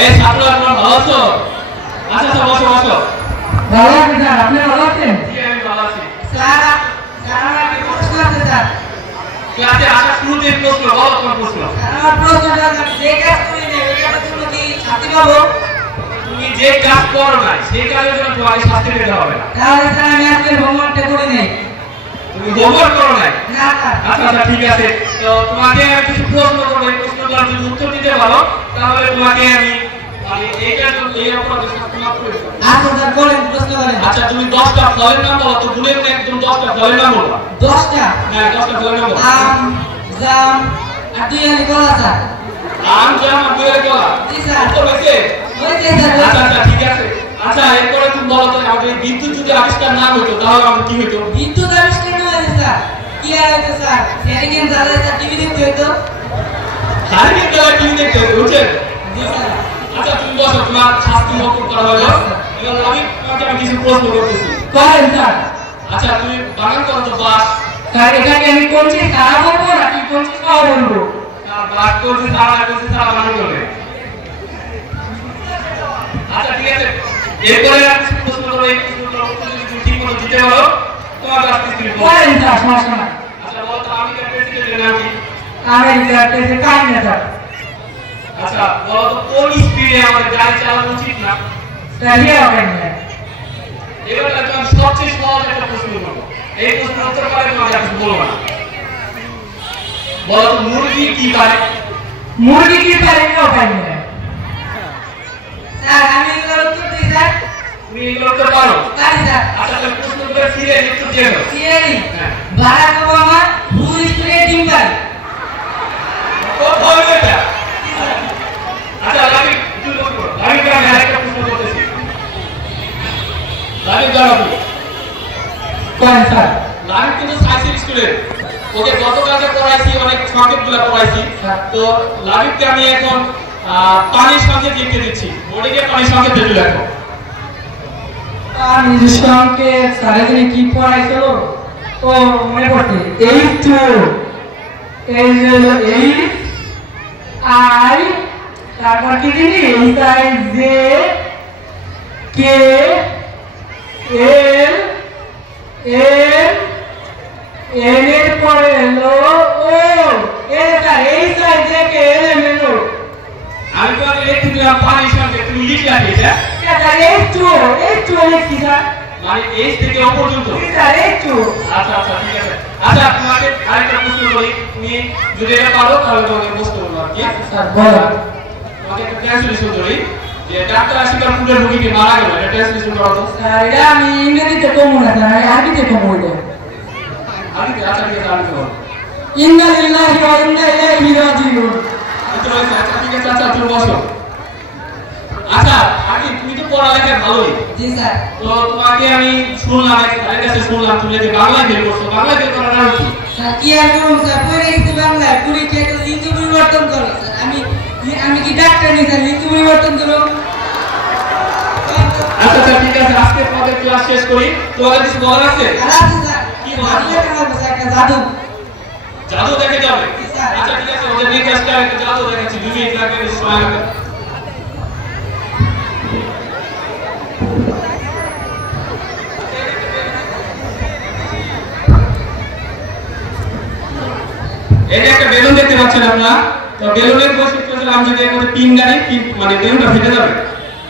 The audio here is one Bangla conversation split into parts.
এই ছাত্ররা তোমরা ভালো আছো? আচ্ছা আচ্ছা বসো বসো। ভালো আছি স্যার, আপনি ভালো আছেন? জি আমি ভালো আছি। স্যার আমার একটা প্রশ্ন আছে স্যার। ক্লাসে আসা শুরুতেই প্রশ্ন, বলো তোমার প্রশ্ন। আমার প্রশ্নটা যে কাজ করি না এই কাজের জন্য কি শাস্তি পাবো? তুমি যে কাজ করো না সেই কাজের জন্য তোমাকে শাস্তি পেতে হবে না। তাহলে স্যার আমি আজকে হোমওয়ার্কটা করে নেই। তুমি হোমওয়ার্ক করো নাই? না স্যার। আচ্ছা আচ্ছা ঠিক আছে। তো তোমাকে আমি কিছু প্রশ্ন করবো, এই প্রশ্নগুলোর যদি উত্তর দিতে পারো তাহলে তোমাকে আমি মানে এইটার জন্য এই অপরাধের শাস্তি মাফ করে দেব। আচ্ছা স্যার বলেন, প্রশ্ন করেন। আচ্ছা তুমি 10টা ফলের নাম বলো তো, গুনে গুনে একদম 10টা ফলের নাম বলো। 10টা? হ্যাঁ 10টা ফলের নাম বলো। আম, জাম, আর দুই আলি কলা স্যার। আম জাম আর দুই কলা। জি স্যার। উত্তর হয়েছে? হয়েছে স্যার। আচ্ছা আচ্ছা ঠিক আছে। আচ্ছা এরপরে তুমি বলো তো, আমাদের বিদ্যুৎ যদি আবিষ্কার না হতো তাহলে আমাদের কি হতো? বিদ্যুৎ আবিষ্কার না হয়েছে স্যার, কি আর হতো স্যার? সেদিন জ্বালায় স্যার টিভি দেখতে হতো। সারাদিন বেলা টিভি দেখতে হতো, বুঝছেন? জি স্যার। আচ্ছা তুমি বসো, তোমার শাস্তি মকুব করা হলো। এবার আমি তোমাকে কিছু প্রশ্ন করতেছি। করেন স্যার। আচ্ছা তুমি বাগান করো তো বাস। স্যার এটাকে আমি কোনটি খারাপ বলবো নাকি কোনটি খাওয়া বলবো? বাস করছে সারা করছে সারা বাগান করবে। আচ্ছা ঠিক আছে, এরপরে আমি কিছু প্রশ্ন করবো, এই প্রশ্নগুলোর উত্তর যদি তুমি ঠিক মতো দিতে পারো তোমার কাছে তুমি করেন স্যার, সমস্যা না। আচ্ছা বলো তো আমেরিকার প্রেসিডেন্টের নাম কি? আমেরিকার দেশে কাহিনী স্যার। আচ্ছা বলো তো কোন স্পিডে আমাদের গাড়ি চালানো উচিত না? স্যার ইয়ে হবেন না। এবার আমি সবচেয়ে সহজ একটা প্রশ্ন করবো, এই প্রশ্নের উত্তর পারে তোমাকে আর কিছু বলবো না। বলো তো মুরগি কি পারে? মুরগি কি পারে কেউ পারে না। স্যার আমি এগুলোর উত্তর দিই স্যার। তুমি এগুলো উত্তর পারো? পারি স্যার। আচ্ছা তাহলে প্রশ্নগুলো ফিরে উত্তর দিয়ে দাও। সিএরি হ্যাঁ। বারাক ওবামা ফুল স্প্রে ডিম পারে। খুব ভালো এটা। আচ্ছা আমি তুমি বলো, আমি তোমাকে আরেকটা প্রশ্ন করতেছি। লাভিক জানাবো। করেন স্যার। লাভিক কিন্তু সায়েন্সের স্টুডেন্ট, ওকে গতকালকে পড়াইছি, অনেক সংকেতগুলো পড়াইছি। তো লাভিককে আমি এখন পানির সংকেত লিখতে দিচ্ছি, বোর্ডে পানির সংকেত লিখে লেখো। পানির সংকেত স্যার এখানে কি পড়াইছিল? ও মনে পড়ছে, H2, H I, তারপর কি দিলি H I J K L M N এর পরে হলো O, এটা H I J K L M N O। আমি তোমাকে লিখতে দিলাম পানির সংকেত, তুমি লিখে রাখি এটা। এটা H2 লিখছি স্যার। মানে H থেকে O পর্যন্ত। Sir H2। আচ্ছা আচ্ছা ঠিক আছে। আচ্ছা তোমাকে আরেকটা প্রশ্ন করি, তুমি যদি এটা পারো তাহলে তোমাকে প্রশ্ন করবো আর কি। স্যার বলো। তোমাকে একটা ট্রান্সলেশন করি, যে ডাক্তার আশিকার ফুলের রোগীকে মারা গেল, এটা ট্রান্সলেশন করো তো। স্যার এটা আমি ইংরেজিতে কমু না স্যার, আমি আরবিতে কমু এটা। আরবিতে? আচ্ছা ঠিক আছে আরবিতে বলো। ইন্না লিল্লাহি ওয়া ইন্না ইলাইহি রাজিউন। উত্তর হয়েছে? আচ্ছা ঠিক আছে, আচ্ছা তুমি বসো। আচ্ছা আগে তুমি তো পড়ালেখায় ভালোই। জি স্যার। তো তোমাকে আমি শুনলাম, এক কাছে শুনলাম তুমি যে বাংলা ফেল করছো, বাংলা ফেল করার কারণ কি? স্যার কি আর করুন স্যার, পড়ে গেছি বাংলায়, পরীক্ষায় একটা লিঙ্গ পরিবর্তন করো স্যার। আমি কি ডাক্তার নেই স্যার, লিঙ্গ পরিবর্তন করো। আচ্ছা আচ্ছা ঠিক আছে, আজকে তোমাদের ক্লাস শেষ করি। তোমাদের কিছু বলার আছে? আর আছে স্যার, কি বলার আছে? স্যার একটা জাদু। জাদু দেখে যাবে? আচ্ছা ঠিক আছে, ওদের রিকোয়েস্টে একটা জাদু দেখাচ্ছি, 2 মিনিট লাগবে, বেশি সময় লাগবে। এই যে একটা বেলুন দেখতে পাচ্ছেন আপনারা, তো বেলুনের বৈশিষ্ট্য হচ্ছে আমি যদি এর মধ্যে পিন গাড়ি, মানে বেলুনটা ফেটে যাবে।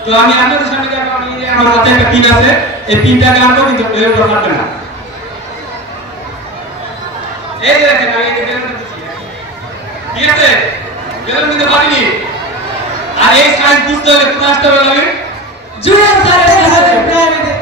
তো আমি আপনাদের সামনে দেখো, আমি আমার হাতে একটা পিন আছে, এই পিনটাকে আনবো কিন্তু বেলুনটা ফাটবে না। এই যে দেখেন আমি এই যে বেলুনটা দিচ্ছি, ঠিক আছে? বেলুন কিন্তু ফাটেনি। আর এই সাইজ বুঝতে হলে কোথায় আসতে হবে? জুড়ে স্যার এটা হবে প্রাইভেটে।